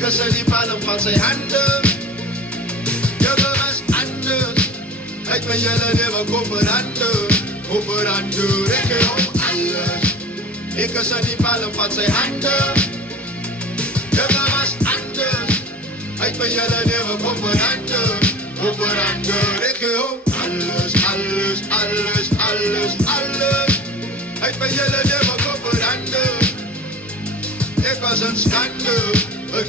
Ik is in die palm van zijn handen. Jongen was anders. Ik ben jullie leven overhanden. Overhanden, ik om alles. Ik is in die palm van zijn handen. Jongen was anders. Ik ben jullie leven overhanden. Overhanden, ik om alles, alles, alles, alles, alles. Ik ben jullie leven overhanden. Ik was een schande, ik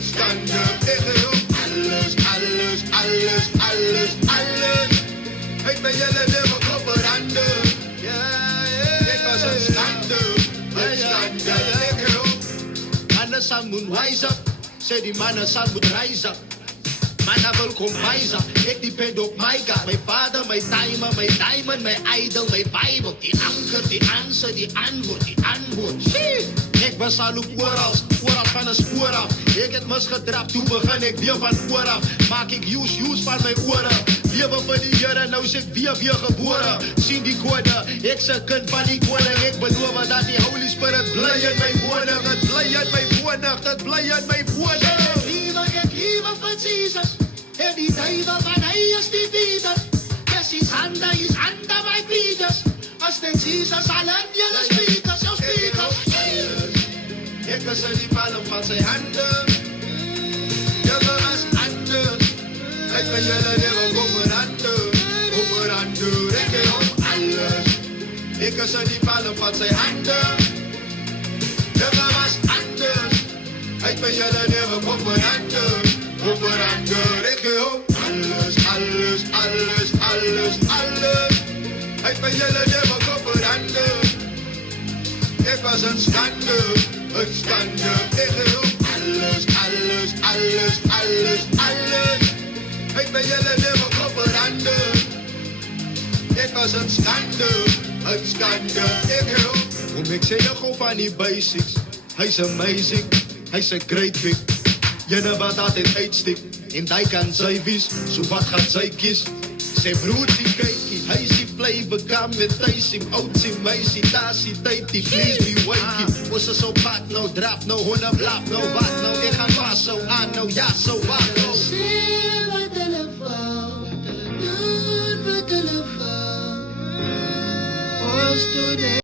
wil alles, alles, alles, alles, alles. Ik ben jullie leven overhanden. Ik was een schande, ik wil. Mannen zijn moet wijzen, zei die mannen zijn moet reizen. Mannen wil kom wijzen, ik depend op mij God. Mijn vader, mijn timer, mijn diamond, mijn idol, mijn bijbel. Die anker, die answer, die antwoord, die antwoord. Shit. Ik was al op vooraf van een spoor af. Ik heb misgetrapt, toen begin ik weer van vooraf. Maak ik use van mijn oren. Leven voor die jaren, nou is ik weer geboren. Zien die code, ik zijn kind van die koning. Ik beloof dat die Holy Spirit blij in mijn woning. Het blij in mijn woning, het blij in mijn woning. Ik lieve van Jesus. En die duivel van hij is die wieder. Yes, is handen mijn feeders. Als dit Jesus al in jullie speakers, jouw speakers. Ik is in die palm van zijn handen. Jongen was anders. Ik ben jullie leven overhanden. Overhanden, ik om alles. Ik is in die palm van zijn handen. Jongen was anders. Ik ben jullie leven overhanden. Overhanden, ik om alles, alles, alles, alles, alles. Ik ben jullie leven overhanden. Ik was een schande. Het schande, ik wil alles, alles, alles, alles, alles. Ik ben jullie leven overhanden. Ik was een schande, het schande, ik wil. Kom ik zeg gewoon van die basics. Hij is amazing, hij is een great big. Je wat altijd uitstip, en hij kan zij wies, zo wat gaat zij kies. Zijn broertje kijkie, hij is die flavor, kan met thuis in oud in meisie, daar zie tijd die please me wakey. Was er zo pak, nou draf, nou honderd blaf, nou wat, nou ik ga vast zo aan, nou ja, zo wat, nou. Silver telefoon, telefoon, telefoon.